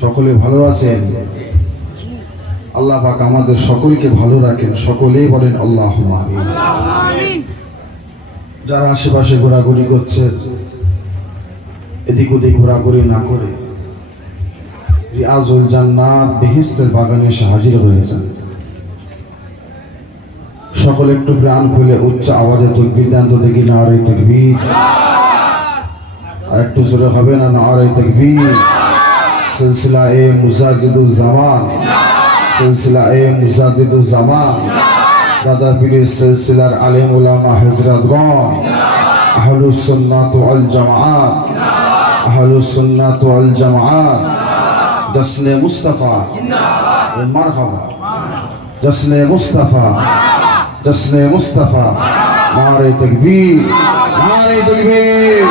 সকলে ভালো আছেন? আল্লাহ পাক আমাদের সকলকে ভালো রাখেন, সকলেই বলেন আল্লাহুম্মা আমিন। যারা আশেপাশে ঘোরাঘুরি করছে, এদিক ওদিক ঘোরাঘুরি না করে রিয়াজুল জান্নাত বেহেশতের বাগানে এসে হাজির হয়ে যান। সকলে একটু প্রাণ খুলে উচ্চ আওয়াজে তাকবীর দেন তো দেখি, নারে তাকবীর। আর একটু জোরে হবে না, নারে তাকবীর। সিলসিলা এ মুজাদ্দিদুল জামান, সিলসিলা এ মুজাদ্দিদুল জামান, দাদা পীরের সিলসিলার আলেম উলামা হযরতগণ, আহলুস সুন্নাত ওয়াল জামাআত, আহলুস সুন্নাত ওয়াল জামাআত, জশ্নে মুস্তাফা মারহাবা, জশ্নে মুস্তাফা, জশ্নে মুস্তাফা, নারে তাকবীর, নারে তাকবীর।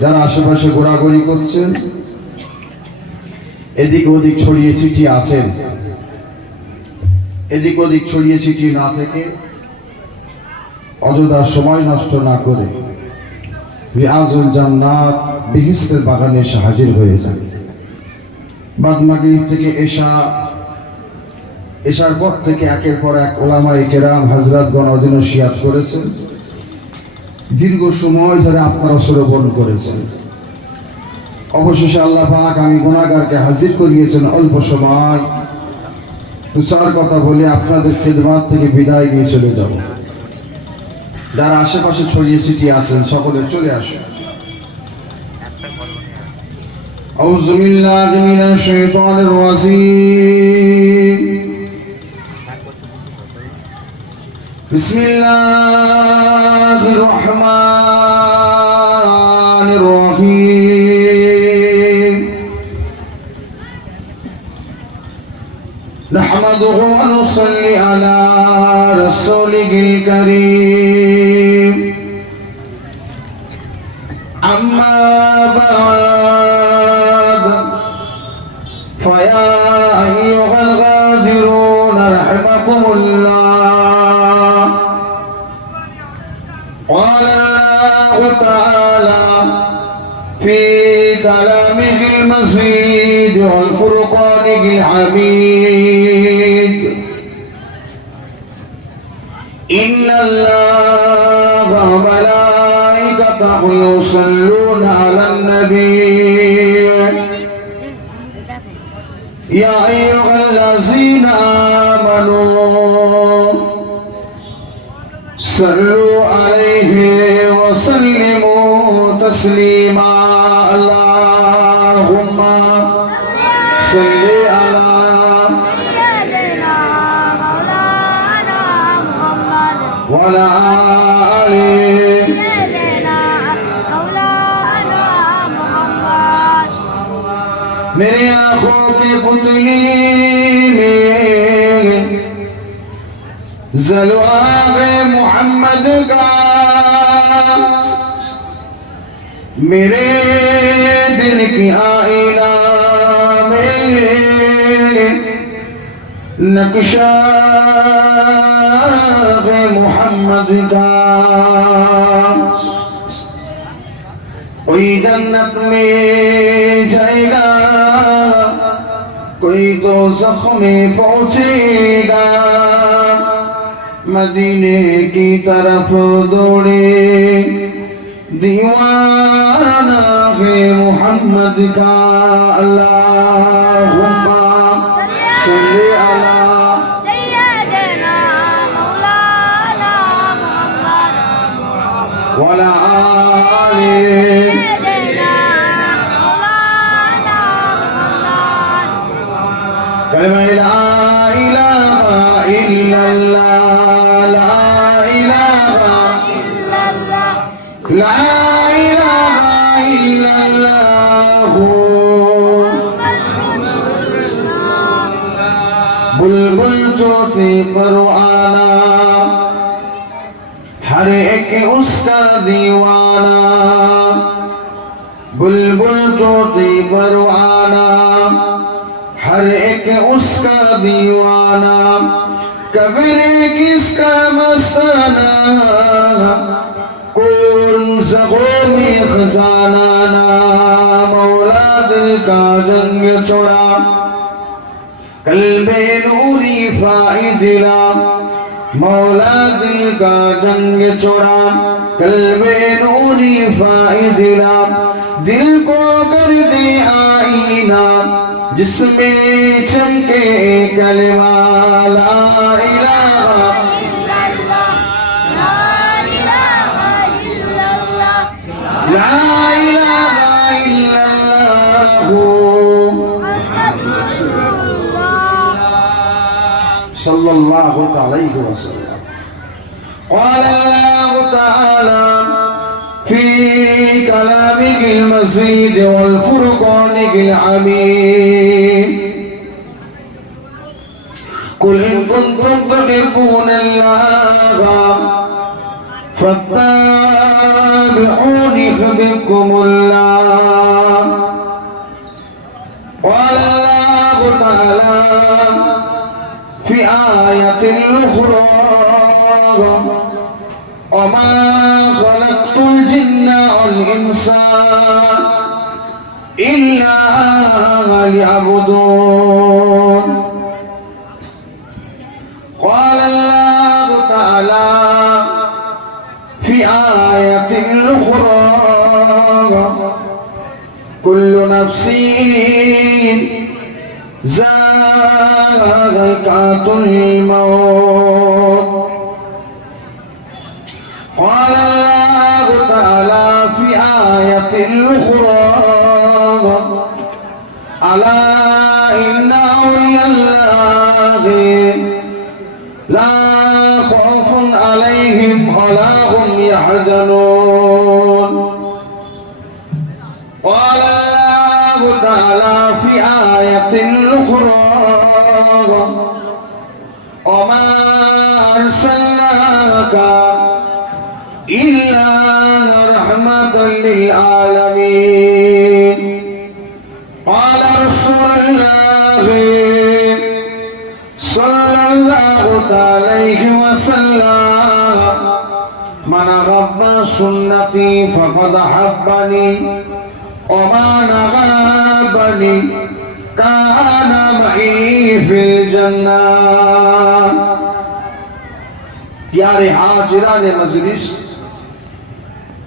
যারা আশেপাশে ঘোরাঘুরি করছেন, এদিক ওদিক ছড়িয়ে ছিটিয়ে আছেন, এদিক ওদিক ছড়িয়ে ছিটিয়ে না থেকে অযথা সময় নষ্ট না করে রিয়াজুল জান্নাত বেহেশতের বাগানে এসে হাজির হয়ে যান। বাদ মাগরিব থেকে এশার পর থেকে একের পর এক ওলামায়ে কেরাম হযরতগণ নসিহত করেছেন, দীর্ঘ সময় ধরে আপনারা শ্রবণ করেছেন। অবশেষে আল্লাহ পাক আমি গুনাহগারকে হাজির করিয়েছেন অল্প সময়। দু চার কথা বলে আপনাদের খিদমত থেকে বিদায় নিয়ে চলে যাব। যারা আশেপাশে ছড়িয়ে ছিটিয়ে আছেন সকলে চলে আসেন। আউযু বিল্লাহি মিনাশ শাইতানির রাজীম। বিসমিল্লাহির রহমানির রহিম। نحمده ونصلي على رسوله الكريم. أما بعد فيا أيها الغادرون رحمكم الله. قال الله تعالى في كلامه المجيد والفرقانه الحميد: إن الله وملائكته يصلون على النبي يا أيها الذين آمنوا صلوا عليه وسلموا تسليما. اللهم صل على سيدنا مولانا محمد وعلى آل سيدنا مولانا محمد. मेरे आँखों के पुतली में जलवा-ए मोहम्मद का, मेरे दिल की आईना में नक्शा-ए मोहम्मद का। कोई जन्नत में जाएगा, कोई दोज़ख में पहुंचेगा, मदीने की तरफ दौड़े दीवाना है मोहम्मद का। अल्लाहुम्मा सल्ली अला सय्यदना मौलाना मुहम्मद वअला आलि सय्यदना मौलाना मुहम्मद। कलमा ला इलाहा इल्लल्लाह, ला इलाहा इल्लल्लाह, ला इलाहा इल्लल्लाह। बुलबुल चोटी पर आना, हर एक उसका दीवाना। बुलबुल चोटी पर आना, हर एक उसका दीवाना। कब्र किसका मस्ताना, कौन ज़ग़ूमी ख़ज़ाना ना मौला दिल का जंग छोड़ा कल्बे नूरी फाइदिला मौला दिल का जंग छोड़ा कल्बे नूरी फाइदिला दिल को कर दे आईना जिसमें चमके कलमा ला इलाहा ला इलाहा इल्लल्लाह सल्लल्लाहु अलैहि वसल्लम قال الله تعالى في كلامه المزيد والفرقانه الحميد قل إن كنتم تحبون الله فاتبعوني يحببكم الله قال الله تعالى في آية أخرى وما خلقت الجن والإنس إلا ليعبدون قال الله تعالى في آية أخرى كل نفس ذائقة الموت قال الله تعالى في آية أخرى ألا إن أولياء الله لا خوف عليهم ولا هم يحزنون قال الله تعالى في آية أخرى وما أرسلناك إلا رحمة للعالمين قال رسول الله صلى الله عليه وسلم من غب سنتي فقد حبني ومن غابني كان معي في الجنة प्यारे हाजिरान मजलिस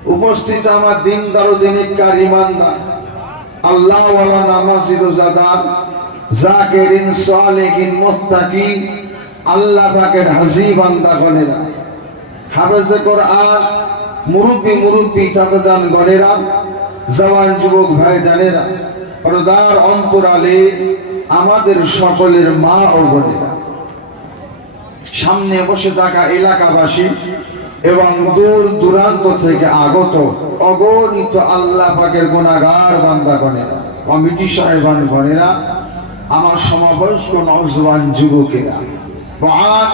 उपस्थित আমার দিনদার ও দিনকার ঈমানদার আল্লাহ ওয়ালা নামাজি রোজাদার জাকিরিন সালিহিন মুত্তাকিন আল্লাহ পাকের হাজী বান্দাগণেরা হাফেজে কোরআন মুরব্বি চাচাজান গণেরা জওয়ান যুবক ভাই জানেরা পর্দার অন্তরালে আমাদের সকলের মা ও বোনেরা সামনে বসে থাকা এলাকাবাসী এবং দূর দূরান্ত থেকে আগত অগণিত আল্লাহ পাকের গুনাহগার বান্দাগণেরা কমিটি সাহেবান গণেরা আমার সমবয়স্ক নওজওয়ান যুবকেরা মহান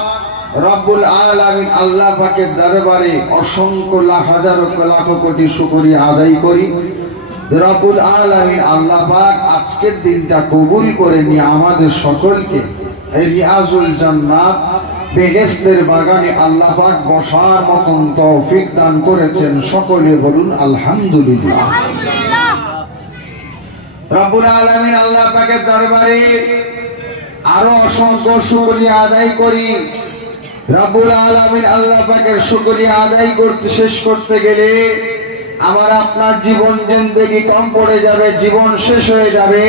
রব্বুল আলামিন আল্লাহ পাকের দরবারে অসংখ্য লাখ হাজার লাখ কোটি শুকরিয়া আদায় করি রব্বুল আলামিন আল্লাহ পাক আজকের দিনটা কবুল করে নিয়ে আমাদের সকলকে এই রিয়াজুল জান্নাত বেহেশতের বাগানে আল্লাহ পাক বসার মতন তৌফিক দান করেছেন সকলে বলুন আলহামদুলিল্লাহ রব্বুল আলামিন আল্লাহ পাকের দরবারে আরো অসংখ্য শুকরিয়া আদায় করি রব্বুল আলামিন আল্লাহ পাকের শুকরিয়া আদায় করতে শেষ করতে গেলে আমার আপনার জীবন জিন্দেগি কম পড়ে যাবে জীবন শেষ হয়ে যাবে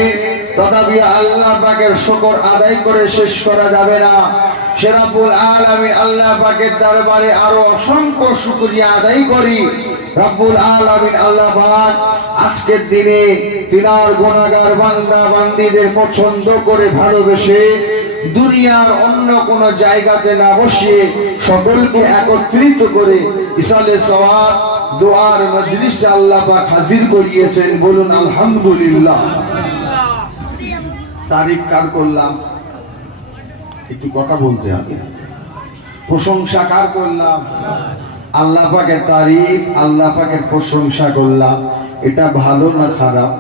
তথাপি আল্লাহ পাকের শুকর আদায় করে শেষ করা যাবে না সে রব্বুল আলামিন আল্লাহ পাকের দরবারে আরো অসংখ্য শুকরিয়া আদায় করি রব্বুল আলামিন আল্লাহ পাক আজকের দিনে তিনার গুনাহগার বান্দা বান্দীদের পছন্দ করে ভালোবেসে দুনিয়ার অন্য কোন জায়গাতে না বসিয়ে সকলকে একত্রিত করে ইসালে সওয়াব দোয়ার মজলিসে আল্লাহ পাক হাজির করিয়েছেন বলুন আলহামদুলিল্লাহ তারিফ কার করলাম একটু কথা বলতে হবে প্রশংসা কার করলাম আল্লাহ পাকের তারিফ আল্লাহ পাকের প্রশংসা করলাম এটা ভালো না খারাপ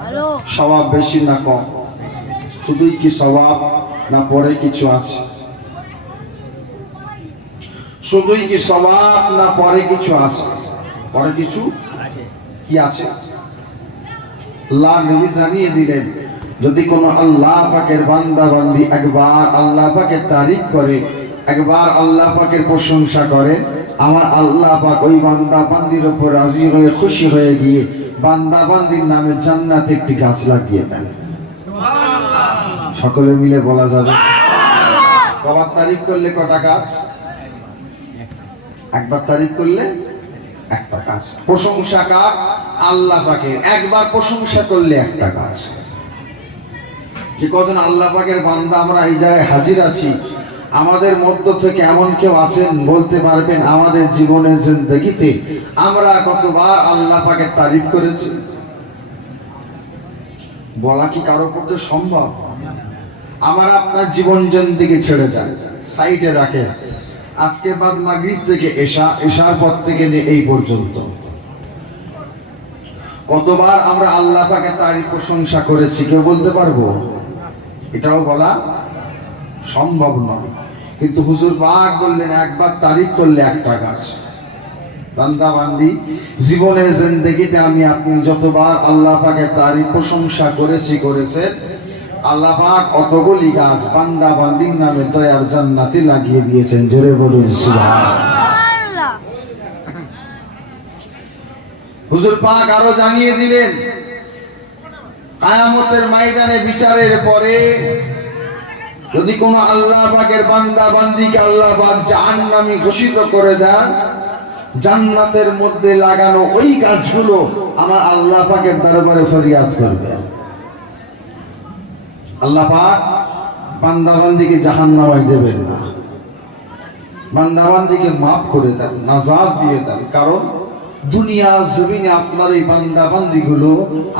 ভালো সওয়াব বেশি না কম শুধুই কি সওয়াব না পরে কিছু আছে শুধুই কি সওয়াব না পরে কিছু আছে পরে কিছু কি আছে? আল্লাহ নবী জানিয়ে দিলেন, যদি কোনো আল্লাহ পাকের বান্দা বান্দি একবার আল্লাহ পাকের তারিফ করে, একবার আল্লাহ পাকের প্রশংসা করে, আমার আল্লাহ পাক ওই বান্দা বান্দির উপর রাজি হয়ে খুশি হয়ে গিয়ে বান্দা বান্দির নামে জান্নাতে একটি গাছ লাগিয়ে দেন। সকলে মিলে বলা যাবে? কবার তারিফ করলে কটা গাছ? একবার তারিফ করলে একটা গাছ। প্রশংসা কার? আল্লাহ পাকের। একবার প্রশংসা করলে একটা গাছ। যে কজন আল্লাহ পাকের বান্দা আমরা এই জায়গায় হাজির আছি, আমাদের মধ্য থেকে এমন কেউ আছেন বলতে পারবেন আমাদের জীবনের জিন্দেগিতে আমরা কতবার আল্লাহ পাকের তারিফ করেছি? বলা কি কারো পক্ষে সম্ভব? আমার আপনার জীবন জিন্দেগি ছেড়ে যান, সাইডে রাখে। আজকে বাদ মাগরিব থেকে এশার পর থেকে নিয়ে এই পর্যন্ত কতবার আমরা আল্লাহ পাকের তারিফ প্রশংসা করেছি কেউ বলতে পারবো? এটাও বলা সম্ভব নয়। কিন্তু হুজুর পাক বললেন একবার তারিফ করলে একটা গাছ। বান্দা বান্দি জীবনের জিন্দেগিতে আমি আপনি যতবার আল্লাহ পাকের তারিফ প্রশংসা করেছেন, আল্লাহ পাক অতগুলি গাছ বান্দা বান্দির নামে দয়ার জান্নাতে লাগিয়ে দিয়েছেন। জোরে বলুন সুবহানাল্লাহ। হুজুর পাক আরো জানিয়ে দিলেন, কিয়ামতের ময়দানে বিচারের পরে যদি কোনো আল্লাহ পাকের বান্দা বান্দিকে আল্লাহ পাক জাহান্নামী ঘোষিত করে দেন, জান্নাতের মধ্যে লাগানো ওই গাছগুলো আমার আল্লাহ পাকের দরবারে ফরিয়াদ করবে। আল্লাহ পাক বান্দা বান্দিকে জাহান্নামে দেবেন না, বান্দা বান্দিকে মাফ করে দেন, নাজাত দিয়ে দেন। কারণ দুনিয়া জমিনে আপনার এই বান্দা বান্দিগুলো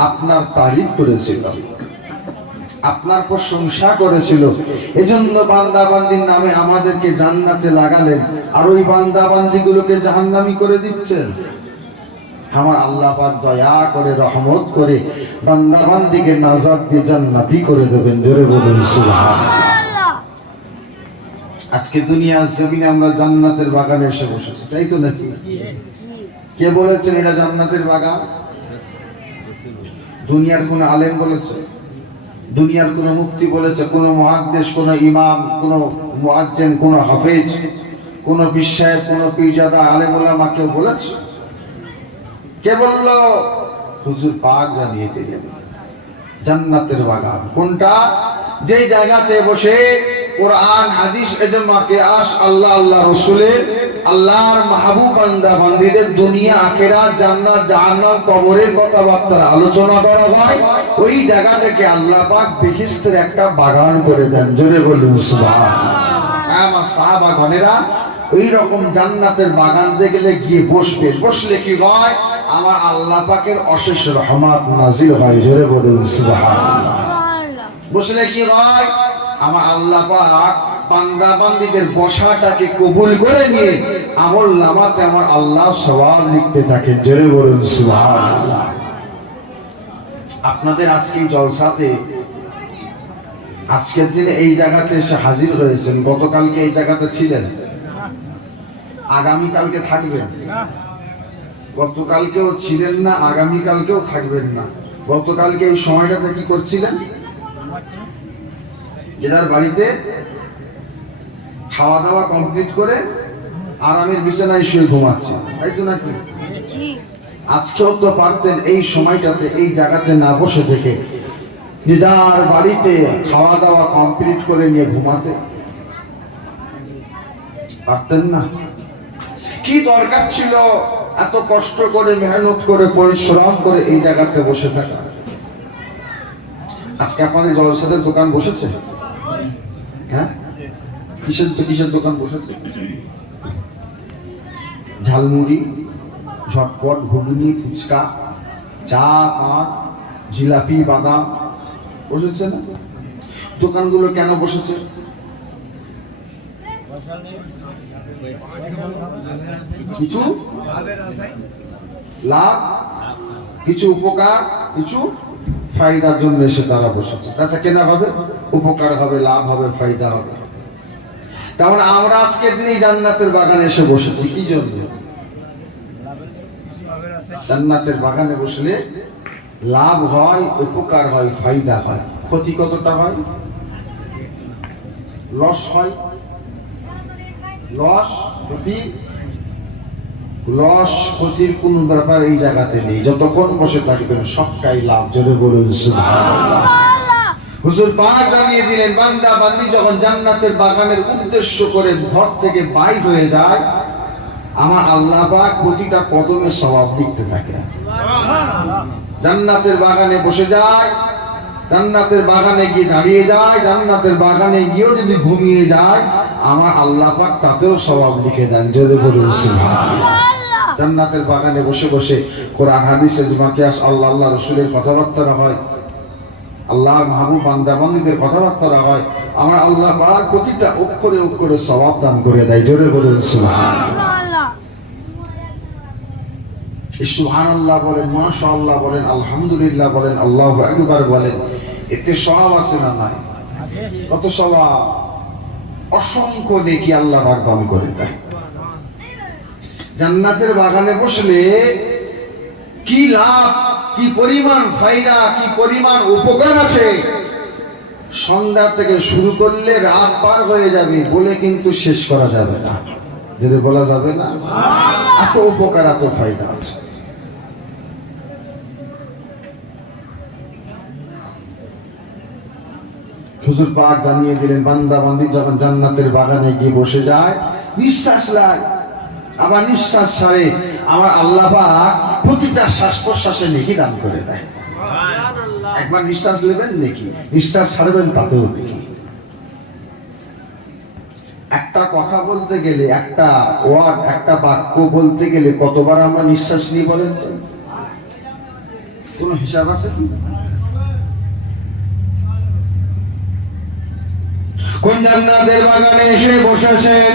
আপনার তারিফ করেছিল, আপনার প্রশংসা করেছিল, এজন্য বান্দা বান্দির নামে আমাদেরকে জান্নাতে লাগালেন, আর ওই বান্দা বান্দিগুলোকে জাহান্নামী করে দিচ্ছেন। আমার আল্লাহ পাক দয়া করে রহমত করে বান্দা বান্দিকে নাজাত দিয়ে জান্নাতি করে দেবেন। জোরে বলুন সুবহানাল্লাহ। আজকে দুনিয়ার জমিনে আমরা জান্নাতের বাগানে এসে বসেছি, তাই তো নাকি? কে বলেছেন এটা জান্নাতের বাগান? দুনিয়ার কোন আলেম বলেছে? দুনিয়ার কোন মুফতি বলেছে? কোন মুহাদ্দিস, কোন ইমাম, কোন মুয়াজ্জিন, কোন হাফেজ, কোন পীর সাহেব, কোন পীরজাদা আলেম ওলামা কেউ বলেছে? কে বলল? হুজুর পাক জানিয়ে দিলেন জান্নাতের বাগান কোনটা? যে জায়গাতে বসে কোরআন হাদিস ইজমা কিয়াস আল্লাহ আল্লাহ রাসূলের আল্লাহর মাহবুব বান্দা বান্দীদের দুনিয়া আখিরাত জান্নাত জাহান্নাম কবরের কথাবার্তা আলোচনা করা হয়, ওই জায়গাটাকে আল্লাহ পাক বেহেশতের একটা বাগান করে দেন। জোরে বলুন সুবহানাল্লাহ। আমার সাহাবাগণেরা ওই রকম জান্নাতের বাগান দেখলে গিয়ে বসবে, বসলে কি হয়? আমার আল্লাহ পাকের অশেষ রহমত নাজিল হয়। জোরে বলুন সুবহানাল্লাহ। বসলে কি হয়? আমার আল্লাহ পাক বান্দা বান্দীদের বসাটাকে কবুল করে নিয়ে আমল নামাতে আমার আল্লাহ সওয়াব লিখতে থাকেন। জোরে বলুন সুবহানাল্লাহ। আপনাদের আজকে জলসাতে আজকের দিনে এই জায়গাতে এসে হাজির হয়েছেন, গতকালকে এই জায়গাতে ছিলেন, আগামীকালকে থাকবেন। গতকালকেও ছিলেন না, আগামীকালকেও থাকবেন না। গতকালকে এই সময়টাতে কি করছিলেন? যার বাড়িতে খাওয়া দাওয়া কমপ্লিট করে আরামের বিছানায় শুয়ে ঘুমাচ্ছে, তাই তো নাকি? আজকেও তো পারতেন এই সময়টাতে এই জায়গাতে না বসে থেকে যার বাড়িতে খাওয়া দাওয়া কমপ্লিট করে নিয়ে ঘুমাতে পারতেন না? কি দরকার ছিল এত কষ্ট করে মেহনত করে পরিশ্রম করে এই জায়গাতে বসে থাকা? আজকে আপনাদের জলসাদের দোকান বসেছে? হ্যাঁ, কিসের দোকান বসেছে? ঝালমুড়ি, ঝটপট, ঘুগনি, ফুচকা, চা, পান, জিলাপি, বাদাম বসেছে না? দোকানগুলো কেন বসেছে? কিছু লাভ, কিছু উপকার, কিছু ফায়দার জন্য এসে তারা বসেছে। আচ্ছা, কেনা হবে, উপকার হবে, লাভ হবে, ফায়দা হবে। তাহলে আমরা আজকের দিনে জান্নাতের বাগানে এসে বসেছি কি জন্য? জান্নাতের বাগানে বসলে লাভ হয়, উপকার হয়, ফায়দা হয়। ক্ষতি কতটা হয়? লস হয়। লস ক্ষতির কোন ব্যাপার এই জায়গাতে নেই। যতক্ষণ বসে থাকবেন সবটাই লাভ। জোরে বলুন সুবহানাল্লাহ। হুজুর পাক জানিয়ে দিলেন, বান্দা বান্দি যখন জান্নাতের বাগানের উদ্দেশ্য করে ঘর থেকে বাইর হয়ে যায়, আমার আল্লাহ পাক প্রতিটা কদমে সওয়াব লিখতে থাকে। জান্নাতের বাগানে বসে যায়, জান্নাতের বাগানে গিয়ে দাঁড়িয়ে যায়, জান্নাতের বাগানে গিয়েও যদি ঘুমিয়ে যায়, আমার আল্লাহ পাক তাতেও সওয়াব লিখে দেন। জোরে বলুন সুবহানাল্লাহ। জান্নাতের বাগানে বসে বসে কোরআন হাদিসে কিয়াস আল্লাহ রাসূলের কথাবার্তা হয়, আল্লাহ মাহবুব বান্দা বান্দীদের কথাবার্তা হয়, আমার আল্লাহ পাক প্রতিটা অক্ষরে অক্ষরে সওয়াব দান করে দেয়। জোরে বলুন সুবহানাল্লাহ। সুবহানাল্লাহ বলেন, মাশাআল্লাহ বলেন, আলহামদুলিল্লাহ বলেন, আল্লাহু আকবার বলেন, এতে সওয়াব আছে না নাই? কত সওয়াব! অসংখ্য নেকি আল্লাহ পাক দান করে দেয়। জান্নাতের বাগানে বসলে কি লাভ, কি পরিমাণ ফায়দা, কি পরিমাণ উপকার আছে, সন্ধ্যা থেকে শুরু করলে রাত পার হয়ে যাবে বলে কিন্তু শেষ করা যাবে না। যেটা বলা যাবে না, এত উপকার, এত ফায়দা আছে। হুজুর পাক জানিয়ে দিলেন, বান্দা বান্দি যখন জান্নাতের বাগানে গিয়ে বসে যায়, নিঃশ্বাস নেয়, আবার নিঃশ্বাস ছাড়ে, আমার আল্লাহ পাক প্রতিটা শ্বাস প্রশ্বাসে নেকি দান করে দেয়। একবার নিঃশ্বাস নেবেন নেকি, নিঃশ্বাস ছাড়বেন তাতেও নেকি। একটা কথা বলতে গেলে, একটা ওয়ার্ড, একটা বাক্য বলতে গেলে কতবার আমরা নিঃশ্বাস নিই বলেন তো? কোন হিসাব আছে? কোন জান্নাতের বাগানে এসে বসেছেন,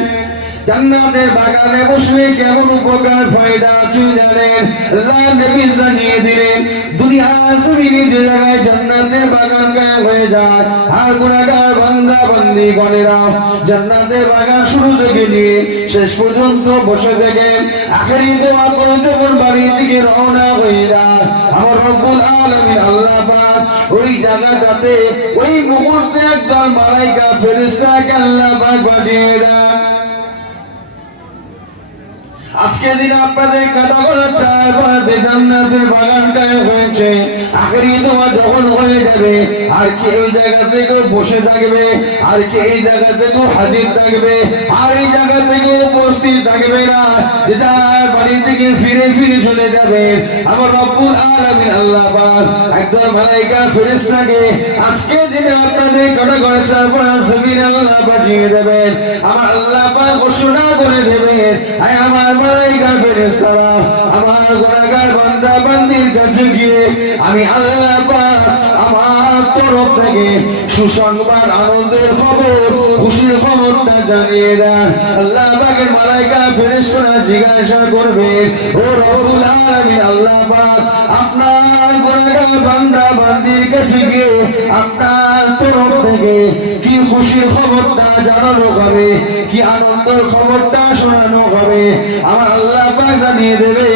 জান্নাতের বাগানে বসলে কেমন উপকার ফায়দা আছে জানেন? আল্লাহ নবী জানিয়ে দিলেন, দুনিয়া জমিনে যে জায়গায় জান্নাতের বাগান কায়েম হয়ে যায়, আর গুনাহগার বান্দা বান্দি গণেরা জান্নাতের বাগান শুরু থেকে নিয়ে শেষ পর্যন্ত বসে থাকেন। আখেরি দোয়া করে যখন বাড়ির দিকে রওনা হয়ে যায়, আমার রব্বুল আলামিন আল্লাহ পাক ওই জায়গাটাতে ওই মুহূর্তে একদল মালাইকা ফেরেশতাকে আল্লাহ পাক পাঠিয়ে দেন। আজকে দিন আপনাদের কাটাগড়া চারপাশে জান্নাতের বাগান কায়েম হয়েছে। আখেরি দোয়া যখন হয়ে যাবে, আর কি এই জায়গা থেকে বসে থাকবে, আর কি এই জায়গা থেকে হাজির থাকবে, আর এই জায়গা থেকে উপস্থিত থাকবে না, যে যার বাড়ি থেকে ফিরে ফিরে চলে যাবে। আমার রব্বুল আলামিন আল্লাহ পাক একদল মালাইকা ফেরেশতাকে আজকে দিনে আপনাদের কাটাগড়া চারপাশে জমিনে আল্লাহ পাঠিয়ে দেবেন। আমার আল্লাহ পাক ঘোষণা করে দেবেন, আয় আমার মালাইকা ফেরেশতারা আমার গুনাহগার বান্দা বান্দির কাছে গিয়ে আমি আল্লাহ পাক আমার তরফ থেকে সুসংবাদ, আনন্দের খবর, খুশির খবরটা জানিয়ে দেন। আল্লাহ পাকের মালাইকা ফেরেশতারা জিজ্ঞাসা করবে, ও রব্বুল আলামিন আল্লাহ পাক আপনার গুনাহগার বান্দা বান্দির কাছে গিয়ে আপনার তরফ থেকে কি খুশির খবরটা জানানো হবে, কি আনন্দের খবরটা শোনানো হবে? আমার আল্লাহ পাক জানিয়ে দেবে,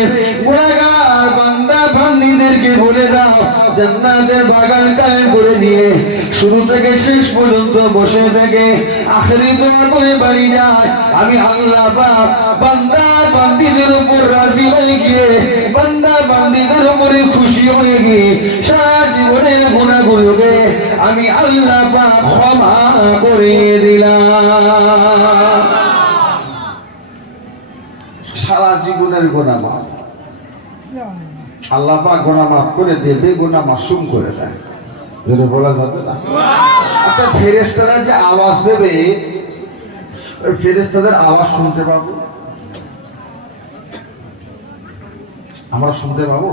গুনাহগার বান্দা বান্দীদেরকে বলে দাও, জান্নাতের বাগান কায়েম করে নিয়ে শুরু থেকে শেষ পর্যন্ত বসে থেকে আখেরি দোয়া করে বাড়ি যায়। আমি আল্লাহ পাক বান্দা বান্দীদের উপর রাজি হয়ে গিয়ে, বান্দা বান্দীদের উপরে খুশি হয়ে গিয়ে সারা জীবনের গুনাহগুলোকে আমি আল্লাহ পাক ক্ষমা করে দিলাম। সারা জীবনের গুনাহ মাফ, আল্লাহ পাক গুনাহ মাফ করে দেবে, গুনাহ মাসুম করে দেয়। যেটা বলা যাবে না। আচ্ছা, ফেরেশতারা যে আওয়াজ দেবে, ওই ফেরেশতাদের আওয়াজ শুনতে পাবো? আমরা শুনতে পাবো?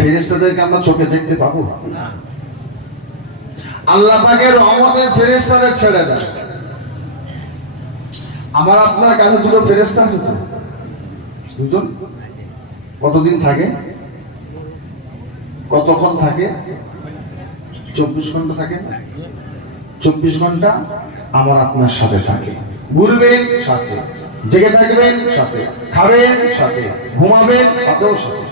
ফেরেশতাদেরকে আমরা চোখে দেখতে পাবো? আল্লাহ পাকের রহমতের ফেরেশতাদের ছেড়ে যায়। আমার আপনার কাছে দুটো ফেরেশতা আছে তো, দুজন। কতদিন থাকে? কতক্ষণ থাকে? 24 ঘন্টা থাকে। 24 ঘন্টা আমার আপনার সাথে থাকে। ঘুরবেন সাথে, জেগে থাকবেন সাথে, খাবেন সাথে, ঘুমাবেন তাতেও সাথে।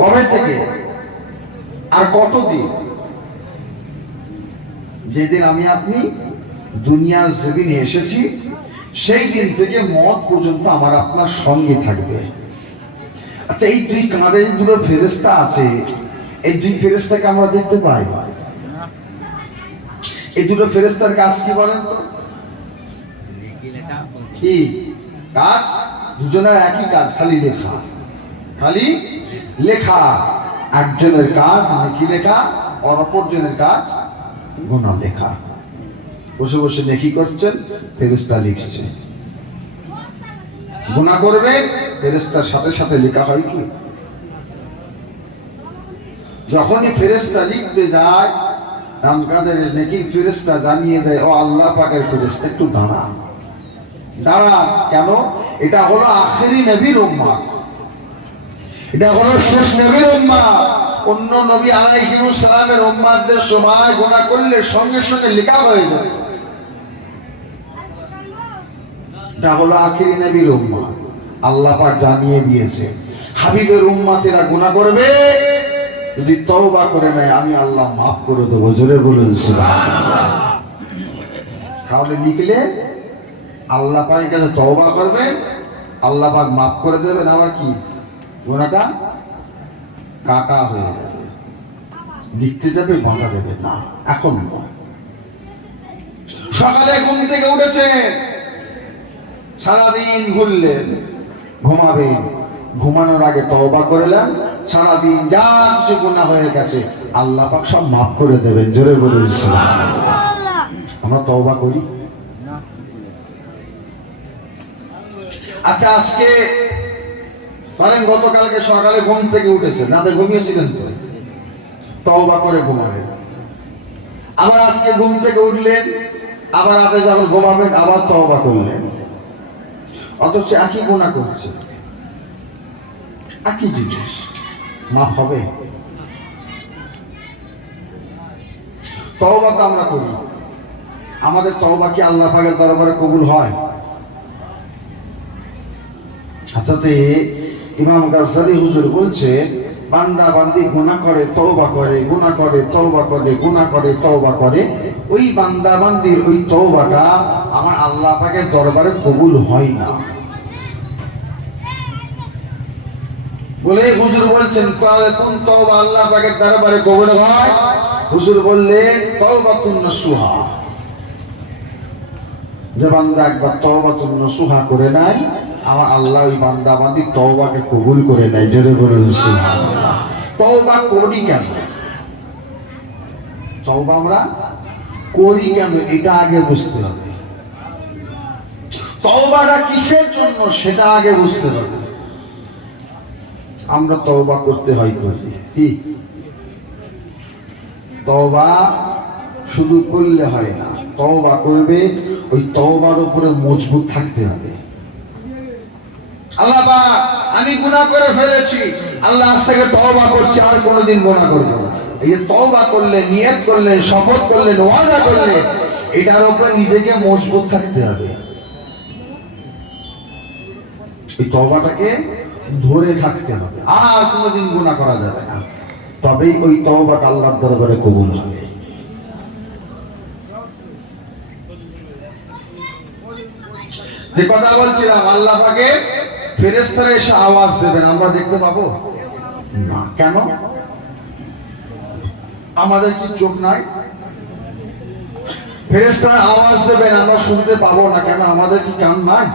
কবে থেকে আর কতদিন? যেদিন আমি আপনি দুনিয়ার জমিনে এসেছি সেই দিন থেকে মওত পর্যন্ত আমার আপনার সঙ্গে থাকবে। আচ্ছা, এই দুই কাঁধে দুটো ফেরেশতা আছে, এই দুই ফেরেশতাকে আমরা দেখতে পাই। এই দুটো ফেরেশতার কাজ কি বলেন তো? কি কাজ? দুজনের একই কাজ, খালি লেখা, খালি লেখা। একজনের কাজ নেকি লেখা, আর অপরজনের কাজ গুনাহ লেখা। বসে বসে নেকি করছেন, ফেরেশতা লিখছে। গুনাহ করবে, ফেরেশতার সাথে সাথে লেখা হয় কি? যখনই ফেরেশতা লিখতে যায়, রামকাদের নেকির ফেরেশতা জানিয়ে দেয়, ও আল্লাহ পাকের ফেরেশতা একটু দাঁড়া। দাঁড়া কেন? এটা হলো আখেরি নবীর উম্মত, এটা হলো শেষ নবীর উম্মত। অন্য নবী আলাইহিস সালামের উম্মতদের সময় গুনাহ করলে সঙ্গে সঙ্গে লেখা হয়ে যায়। এটা হলো আখেরি নবীর উম্মত। আল্লাহ পাক জানিয়ে দিয়েছে, হাবিবের উম্মতেরা গুনাহ করবে, যদি তওবা করে নেয় আমি আল্লাহ মাফ করে দেবো। জোরে বলুন সুবহানাল্লাহ। তাহলে লিখলে আল্লাহ পাকের কাছে তওবা করবে, আল্লাহ পাক মাফ করে দেবেন। আবার কি? গুনাহটা কাটা হয়ে যাবে। লিখতে যাবে, বাঁধা দেবে না। এখন সকালে ঘুম থেকে উঠেছেন, সারাদিন ঘুরলেন, ঘুমাবেন, ঘুমানোর আগে তওবা করলেন, সারাদিন যা কিছু গুনাহ হয়ে গেছে আল্লাহ পাক সব মাফ করে দেবেন। জোরে বলুন সুবহানাল্লাহ। আমরা তওবা করি? আচ্ছা, আজকে ধরেন গতকালকে সকালে ঘুম থেকে উঠেছেন, রাতে ঘুমিয়েছিলেন তো, তওবা করে ঘুমাবেন। আবার আজকে ঘুম থেকে উঠলেন, আবার রাতে যখন ঘুমাবেন আবার তওবা করলেন, অথচ একই গুনাহ করছে, একই জিনিস, মাফ হবে? তওবা তো আমরা করি, আমাদের তওবা কি আল্লাহ পাকের দরবারে কবুল হয়? আচ্ছা, ইমাম গাজ্জালী হুজুর বলছে, বান্দা বান্দি গুনাহ করে তওবা করে, গুনাহ করে তওবা করে, গুনাহ করে তওবা করে, ওই বান্দা বান্দির ওই তওবাটা আমার আল্লাহ পাকের দরবারে কবুল হয় না। বলে হুজুর বলছেন, কোন তওবা আল্লাহ পাকের দরবারে কবুল হয়? হুজুর বললেন, তওবাতুন নসুহা। যে বান্দা একবার তওবাতুন নসুহা করে নাই, আমার আল্লাহ ওই বান্দা বান্দি তওবাকে কবুল করে নেয়। জোরে বলুন সুবহানাল্লাহ। তওবা করি কেন? তওবা আমরা করি কেন এটা আগে বুঝতে হবে। তওবাটা কিসের জন্য সেটা আগে বুঝতে হবে। আমরা তওবা করতে হয় করি কি? তওবা শুধু করলে হয় না, তওবা করবে, ওই তওবার উপরে মজবুত থাকতে হবে। আল্লাহ পাক, আমি গুনাহ করে ফেলেছি, আল্লাহ আজ থেকে তওবা করছি, আর কোনোদিন গুনাহ করব না। এই যে তওবা করলে, নিয়ত করলে, শপথ করলে, ওয়াদা করলে, এটার উপরে নিজেকে মজবুত থাকতে হবে। এই তওবাটাকে ধরে থাকতে হবে, আর কোনোদিন গুনাহ করা যাবে না। তবেই ওই তওবাটা আল্লাহর দরবারে কবুল হবে। যে কথা বলছিলাম, আল্লাহ পাকে ফেরেশতারা এসে আওয়াজ দেবেন, আমরা দেখতে পাবো না। কেন? আমাদের কি চোখ নাই? ফেরেশতারা আওয়াজ দেবেন, আমরা শুনতে পাবো না কেন? আমাদের কি কান নাই?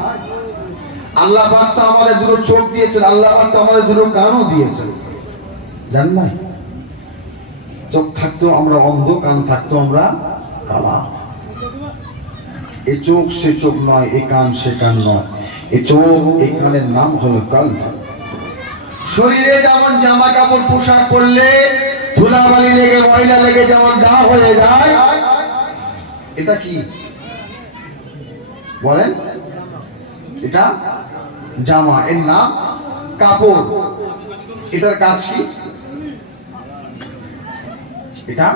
আল্লাহ পাক তো আমাদের দুটো চোখ দিয়েছেন, আল্লাহ পাক তো আমাদের দুটো কানও দিয়েছেন, জান নাই? চোখ থাকতো আমরা অন্ধ, কান থাকতো আমরা কালা। এই চোখ সে চোখ নয়, এই কান সে কান নয়, এই চোখ এই কানের নাম হলো কলব। শরীরে যেমন জামা কাপড় পোশাক পরলে ধুলাবালি লেগে, ময়লা লেগে যেমন যা হয়ে যায়, এটা কি বলেন? এটা জামা, এর নাম কাপড়। এটার কাজ কি? এটা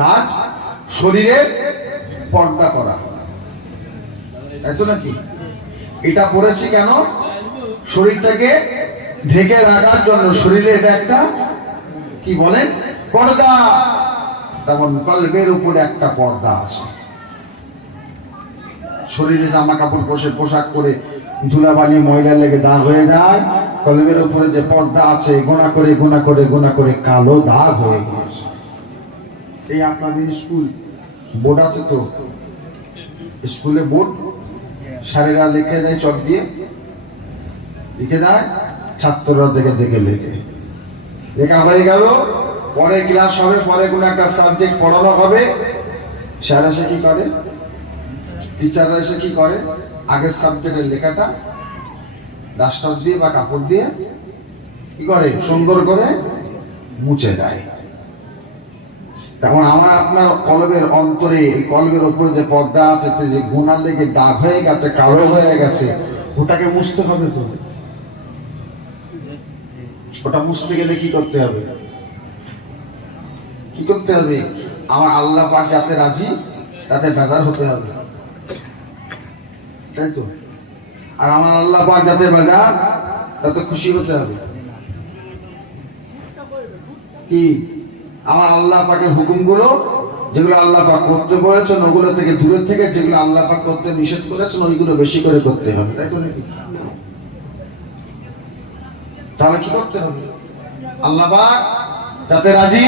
কাজ শরীরের পর্দা করা, তাই তো নাকি? এটা পরেছি কেন? শরীরটাকে ঢেকে রাখার জন্য শরীরে এটা একটা কি বলেন পর্দা, তেমন কলবের উপরে একটা পর্দা আছে। শরীরে জামা কাপড় পোশাক করে ধুলাবালি ময়লা লেগে দাগ হয়ে যায়, কলবের উপরে যে পর্দা আছে গোনা করে কালো দাগ হয়ে গিয়েছে। এই আপনাদের স্কুল বোর্ড আছে তো, স্কুলে বোর্ড স্যারেরা লিখে দেয়, চক দিয়ে লিখে দেয়, ছাত্ররা দেখে লেখা হয়ে গেল, পরে ক্লাস হবে, পরে কোনো একটা সাবজেক্ট পড়ানো হবে, স্যার এসে কি করে, টিচাররা এসে কি করে, আগের সাবজেক্টের লেখাটা ডাস্টার দিয়ে বা কাপড় দিয়ে কি করে সুন্দর করে মুছে দেয়। তেমন আমার আপনার কলবের অন্তরে, কলবের উপরে যে পর্দা আছে, যে গুনাহ লেগে দাগ হয়ে গেছে, কালো হয়ে গেছে, ওটাকে মুছতে হবে তো। ওটা মুছতে গেলে কি করতে হবে? আমার আল্লাহ পাক যাতে রাজি তাতে বেজার হতে হবে, তাই তো। আর আমার আল্লাহ পাক যাতে বেজার তাতে খুশি হতে হবে। কি আমার আল্লাহ পাকের হুকুমগুলো যেগুলো আল্লাহ পাক করতে বলেছেন ওগুলো থেকে দূরে থেকে যেগুলো আল্লাহ পাক করতে নিষেধ করেছেন ওইগুলো বেশি করে করতে হবে, তাই তো নাকি? তাহলে কি করতে হবে? আল্লাহ পাক যাতে রাজি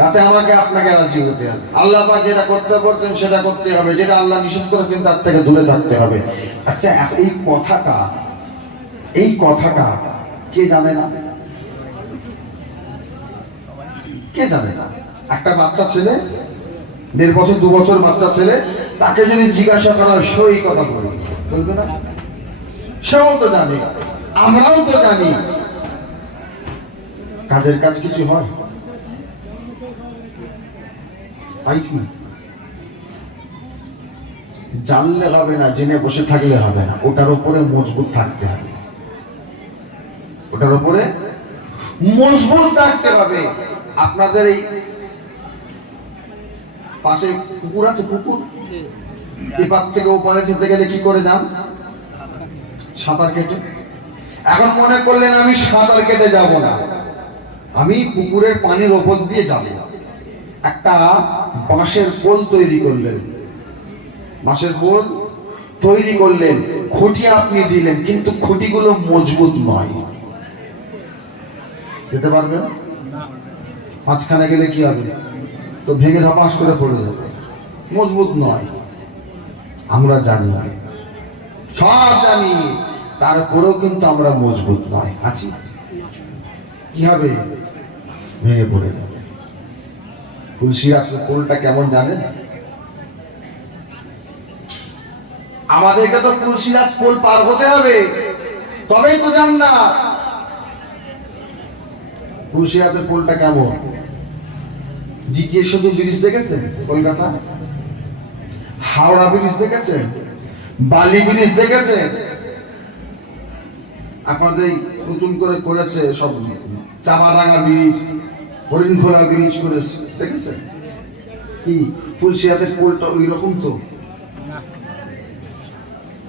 তাতে আমাকে আপনাকে রাজি হতে হবে। আল্লাহ পাক যেটা করতে বলছেন সেটা করতে হবে, যেটা আল্লাহ নিষেধ করেছেন তার থেকে দূরে থাকতে হবে। আচ্ছা, এই কথাটা কে জানে না? কে জানে না? একটা বাচ্চা ছেলে, 1.5 বছর 2 বছর বাচ্চা ছেলে, তাকে যদি জিজ্ঞাসা করা হয় সেই কথা বলবে না? সেও তো জানে, আমরাও তো জানি। কাজের কাজ কিছু হয় কি? জানলে হবে না, জেনে বসে থাকলে হবে না, ওটার উপরে মজবুত থাকতে হবে, ওটার উপরে মজবুত থাকতে হবে। আপনাদের এই পাশে পুকুর আছে, পুকুর এপার থেকে ওপারে যেতে গেলে কি করে যান? সাঁতার কেটে। এখন মনে করলেন আমি সাঁতার কেটে যাব না, আমি পুকুরের পানির ওপর দিয়ে যাব। একটা বাঁশের পোল তৈরি করলেন, বাঁশের পোল তৈরি করলেন, খুঁটি আপনি দিলেন, কিন্তু খুঁটিগুলো মজবুত নয়, যেতে পারবেন? মাঝখানে গেলে কি হবে? তো ভেঙে ধপাস করে পড়ে যাবে, মজবুত নয়। আমরা জানি, সব জানি, তারপরেও কিন্তু আমরা মজবুত নয়, আছি। কি হবে? ভেঙে পড়ে যাবে। তুলসিরাত পোলটা কেমন জানেন? আমাদেরকে তো তুলসিরাত পোল পার হতে হবে, তবেই তো জান্নাত। তুলসিরাতের পোলটা কেমন? জিটিএ শুধু ব্রিজ দেখেছেন? কলকাতা হাওড়া ব্রিজ দেখেছেন? বালি ব্রিজ দেখেছেন? আপনাদের নতুন করে করেছে সব, চামারাঙ্গা ব্রিজ, হরিণখোলা ব্রিজ করেছে, দেখেছেন? কি তুলসিরাতের পোলটা ওই রকম তো?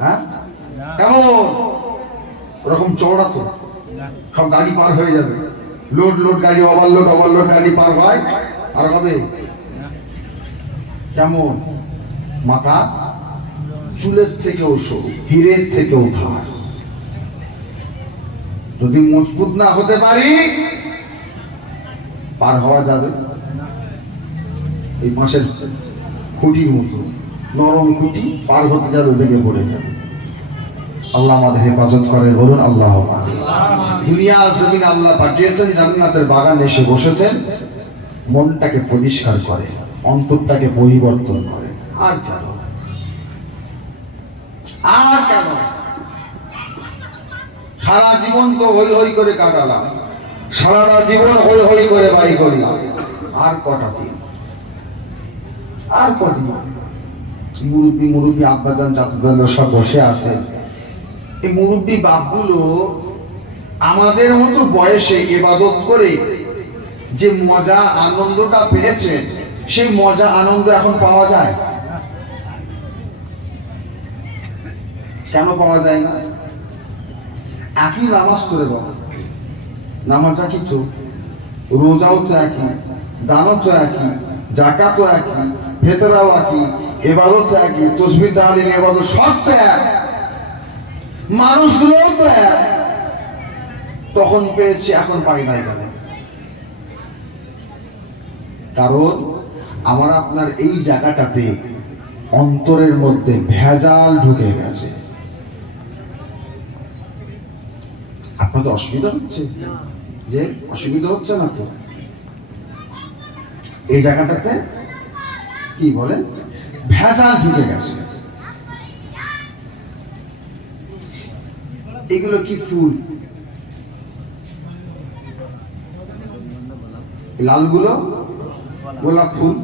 হ্যাঁ, কেমন? ওরকম চওড়া তো? সব গাড়ি পার হয়ে যাবে, লোড গাড়ি, ওভারলোড গাড়ি পার হয়, আর হবে কেমন? মাথা চুলের থেকেও সরু, হীরের থেকেও ধার। যদি মজবুত না হতে পারি পার হওয়া যাবে? এই বাঁশের খুঁটির মতো নরম খুঁটি, পার হতে যাবে, ভেঙে পড়ে যাবে। আল্লাহ আমাদের হেফাজত করে, বলুন আল্লাহ। দুনিয়া জমিন আল্লাহ পাঠিয়েছেন, জান্নাতের বাগানে এসে বসেছেন, মনটাকে পরিষ্কার করে, অন্তরটাকে পরিবর্তন করে। আর কেন? সারা জীবন তো হই করে কাটালাম, সারা জীবন হই করে বাড়ি করলাম, আর কটা দিন? আর কদিন? মুরব্বী আব্বাজান চাচাজান সব বসে আছে। এই মুরব্বী বাপগুলো আমাদের মতো বয়সে ইবাদত করে যে মজা আনন্দটা পেয়েছে, সেই মজা আনন্দ এখন পাওয়া যায়? কেন পাওয়া যায় না? একই নামাজ করে বাবা, নামাজ একই তো, রোজাও তো একই, দানও তো একই, যাকাতও একই, ফিতরাও একই, ইবাদত একই, তাসবিহ তাহলিল ইবাদত সব তো এক, মানুষগুলোও তো এক। তখন পেয়েছি, এখন পাই নাই কেন? কারণ আমার আপনার এই জায়গাটাতে অন্তরের মধ্যে ভেজাল ঢুকে গেছে। আপনার তো অসুবিধা হচ্ছে? যে অসুবিধা হচ্ছে না তো? এই জায়গাটাতে কি বলেন, ভেজাল ঢুকে গেছে। এগুলো কি ফুল? লালগুলো গোলাপ ফুল।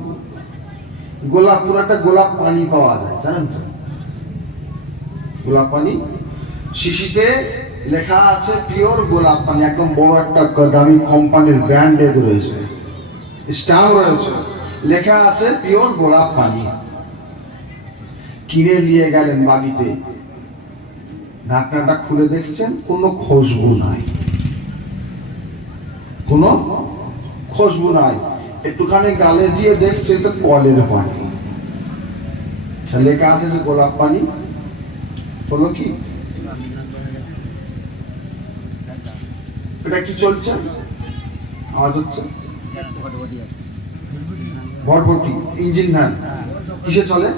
গোলাপ ফুল একটা গোলাপ পানি পাওয়া যায়, জানেন তো? গোলাপ পানি শিশিতে লেখা আছে পিওর গোলাপ পানি, একদম বড় একটা দামি কোম্পানির ব্র্যান্ডের রয়েছে, স্ট্যাম্প রয়েছে, লেখা আছে পিওর গোলাপ পানি। কিনে নিয়ে গেলেন বাড়িতে, ঢাকনাটা খুলে দেখছেন কোনো খুশবু নাই, কোনো খুশবু নাই। একটুখানি গালে দিয়ে দেখছেন তো কলের পানি, লেখা আছে যে গোলাপ পানি। হলো কি এটা কি চলছে? আওয়াজ হচ্ছে ভটভটি, ইঞ্জিন ভ্যান। কিসে চলে?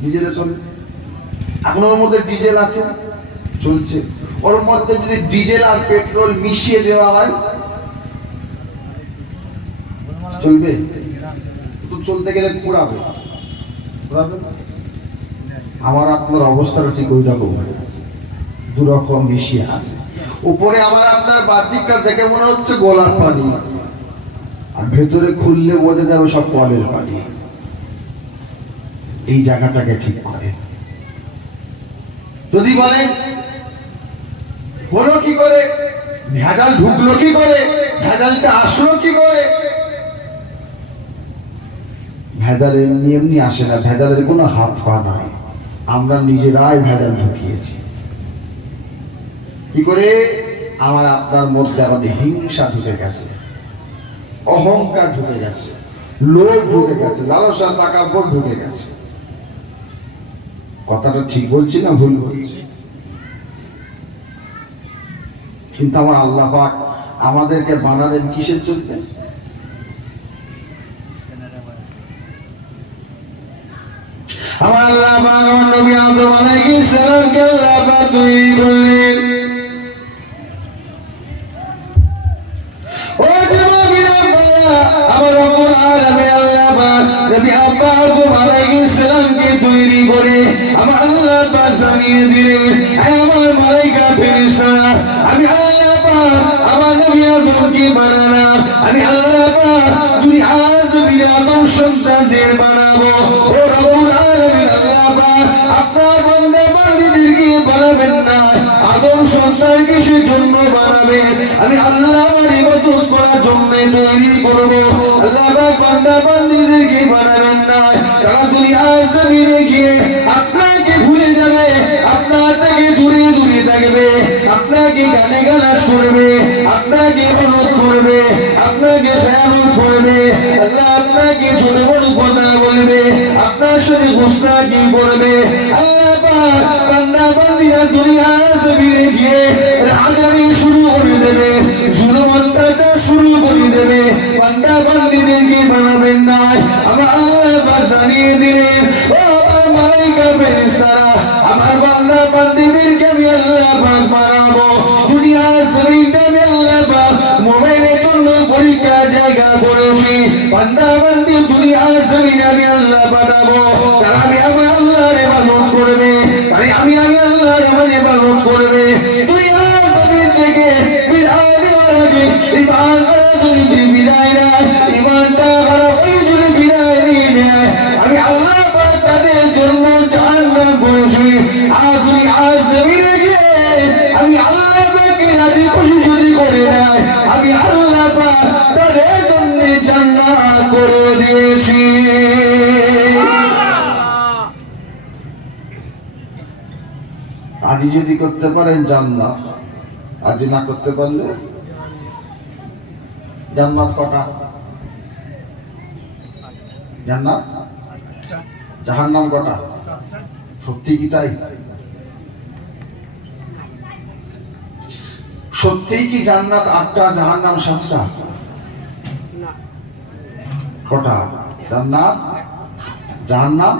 ডিজেলে চলে। এখন ওর মধ্যে ডিজেল আছে, চলছে। ওর মধ্যে যদি ডিজেল আর পেট্রোল মিশিয়ে দেওয়া হয় চলবে? তো চলতে গেলে পুরাবে, পুরাবে। আমার আপনার অবস্থাটা ঠিক ওই রকম, দুরকম মিশিয়ে আছে। উপরে আমার আপনার বাহ্যিকটা দেখে মনে হচ্ছে গোলাপ পানি, আর ভেতরে খুললে বোঝা যাবে সব কলের পানি। এই জায়গাটাকে ঠিক করে যদি বলেন হলো কি করে, ভেজাল ঢুকলো কি করে, ভেজালটা আসলো কি করে? ভেজাল এমনি এমনি আসে না, ভেজালের কোনো হাত পা নাই, আমরা নিজেরাই ভেজাল ঢুকিয়েছি। কি করে? আমার আপনার মধ্যে আমাদের হিংসা ঢুকে গেছে, অহংকার ঢুকে গেছে, লোভ ঢুকে গেছে, লালসা টাকার উপর ঢুকে গেছে। কথাটা ঠিক বলছি না ভুল বলছি? কিন্তু আমার আল্লাহ পাক আমাদেরকে বানালেন কিসের জন্য? আমার আল্লাহ পাক নবী আদম আলাইহিস সালামকে আল্লাহ পাক তৈরি করলেন। ও যুবকেরা, আমার রব্বুল আলামিন আল্লাহ পাক নবী আদম আলাইহিস সালামকে তৈরি করে আমার আল্লাহ পাক জানিয়ে দিলেন, আমার মালায়েকা ফেরেশতারা, আমি আল্লাহ পাক আমার নবী আদমকে বানালাম, আমি আল্লাহ পাক দুনিয়ার জমিনে আদম সন্তানদের বানাবো। ও রব্বুল আলামিন আল্লাহ পাক আপনার বান্দা বান্দীদেরকে বানাবেন না, আদম সন্তান কিসের জন্য বানাবেন? আমি আল্লাহ আমার ইবাদত করার জন্য তৈরি করব। আল্লাহ পাক বান্দা বান্দীদেরকে বানাবেন না, তারা দুনিয়ার জমিনে গিয়ে আপনাকে ভুলে যাবে, আপনার থেকে দূরে দূরে থাকবে, আপনাকে গালিগালাজ করবে, আপনাকে অনুরোধ করবে, আপনাকে খেয়ালত করবে, আল্লাহ আপনাকে ছোট বড় কথা বলবে, আপনার সাথে গুস্তাখি করবে। আল্লাহ পাক বান্দা বান্দীরা দুনিয়ার জমিনে গিয়ে রাগানি শুরু করে দেবে, জুলুম অত্যাচার শুরু করে দেবে, বান্দা বান্দীদেরকে বানাবেন না। আমার আল্লাহ পাক জানিয়ে দিলেন, ও আমার মালায়েকা ফেরেশতারা, আমার বান্দা বান্দীদেরকে আমি আল্লাহ পাক বানাবো। দুনিয়ার জমিনে আমি আল্লাহ পাক মুমিনের জন্য পরীক্ষার জায়গা করেছি। বান্দা বান্দী দুনিয়ার জমিনে আমি আল্লাহ বানাবো, তারা আমি আমার আল্লাহর ইবাদত করবে, আমি আল্লাহর ইবাদত করবে। দুনিয়ার জমিন থেকে বিদায় নেওয়ার আগে ঈমান যদি বিদায় নেয়, ঈমানটা যদি বিদায় নিয়ে নেয়, আমি আল্লাহ পাক তাদের জন্য জান্নাত করেছি। আর দুনিয়ার জমিনে গিয়ে আমি আল্লাহ পাককে রাজি খুশি যদি করে নেয়, আমি আল্লাহ পাক তাদের জন্য জান্নাত করে দিয়েছি। রাজি যদি করতে পারেন জান্নাত, আর জিনা করতে পারলে জান্নাত কটা? জান্নাত, জাহান্নাম কটা? সত্যি কি তাই? সত্যিই কি জান্নাত 8টা, জাহান্নাম 7টা? কটা? জান্নাত, জাহান্নাম।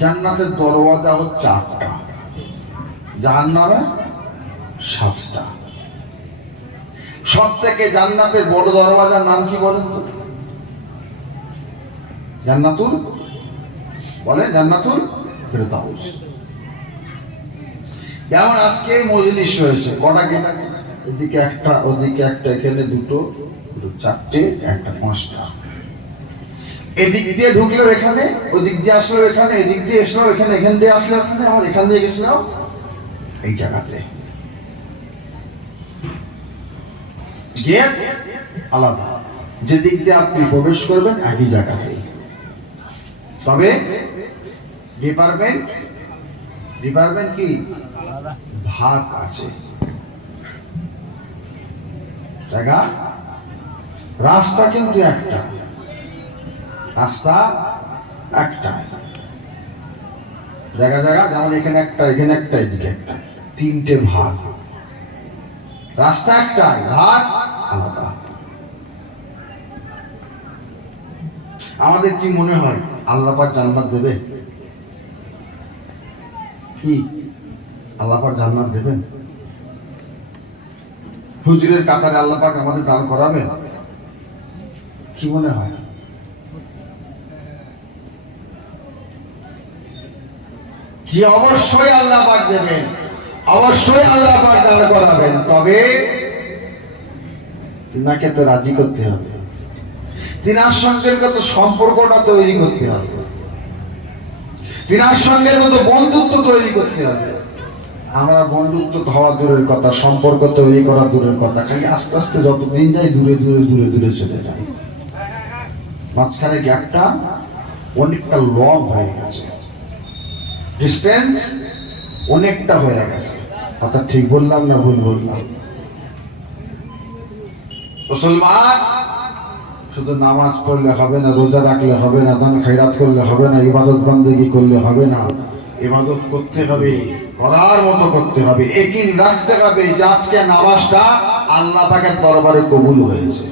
জান্নাতের দরওয়াজা হচ্ছে 8টা, জাহান্নামের 7টা। সব থেকে জান্নাতের বড় দরওয়াজার নাম কি বলেন তো? জান্নাতুল, বলে জান্নাতুল ফেরদাউস। যেমন আজকে মজলিস হয়েছে, কটা গেট আছে? এদিকে একটা, ওদিকে একটা, এখানে দুটো, 4টে, একটা 5টা। এদিক দিয়ে ঢুকলো এখানে, ওদিক দিয়ে আসলো এখানে, এদিক দিয়ে এসলো এখানে, এখান দিয়ে আসলো এখানে, আবার এখান দিয়ে গেছিল এই জায়গাতে। গেট আলাদা, যেদিক দিয়ে আপনি প্রবেশ করবেন একই জায়গাতে, তবে ডিপার্টমেন্ট কি ভাগ আছে, জায়গা। রাস্তা কিন্তু একটা, রাস্তা একটা, জায়গা জায়গা, যেমন এখানে একটা, এখানে একটা, এদিকে একটা, 3টে ভাগ। রাস্তা একটা, ভাগ আলাদা। আমাদের কি মনে হয় আল্লাহ পাক জান্নাত দেবে? কি আল্লাহ পাক জান্নাত দেবেন? হুজুরের কাতারে আল্লাহ পাক আমাদের দান করাবেন? কি মনে হয়? যে অবশ্যই আল্লাহ পাক দেবেন, অবশ্যই আল্লাহ পাক দান করাবেন, তবে তিনাকে তো রাজি করতে হবে, তিনার সঙ্গে কত সম্পর্কটা তৈরি করতে হবে, তিনার সঙ্গে কত বন্ধুত্ব তৈরি করতে হবে। আমরা বন্ধুত্ব হওয়া দূরের কথা, সম্পর্ক তৈরি করা দূরের কথা, খালি আস্তে আস্তে যতদিন যাই দূরে দূরে দূরে দূরে চলে যায়। মাঝখানে গ্যাপটা অনেকটা লং হয়ে গেছে, ডিস্টেন্স অনেকটা হয়ে গেছে। অর্থাৎ ঠিক বললাম না ভুল বললাম? মুসলমান শুধু নামাজ পড়লে হবে না, রোজা রাখলে হবে না, দান খায়রাত করলে হবে না, ইবাদত বান্দেগি করলে হবে না। ইবাদত করতে হবে, করার মতো করতে হবে, ইয়াকিন রাখতে হবে যে আজকে নামাজটা আল্লাহ পাকের দরবারে কবুল হয়েছে।